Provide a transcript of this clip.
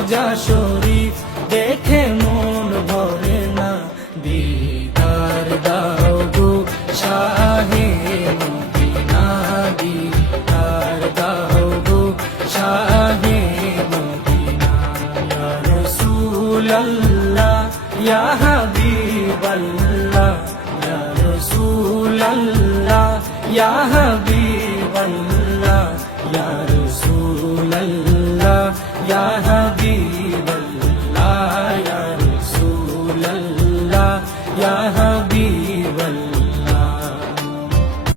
রোজা শরীফ দেখে মন ভরে না, দিদার দাও গো শাহে মদিনা, দিদার দাও গো শাহে মদিনা। ইয়া রাসূলাল্লাহ ইয়া হাবিবাল্লাহ, ইয়া রাসূলাল্লাহ ইয়া হাবিবাল্লাহ।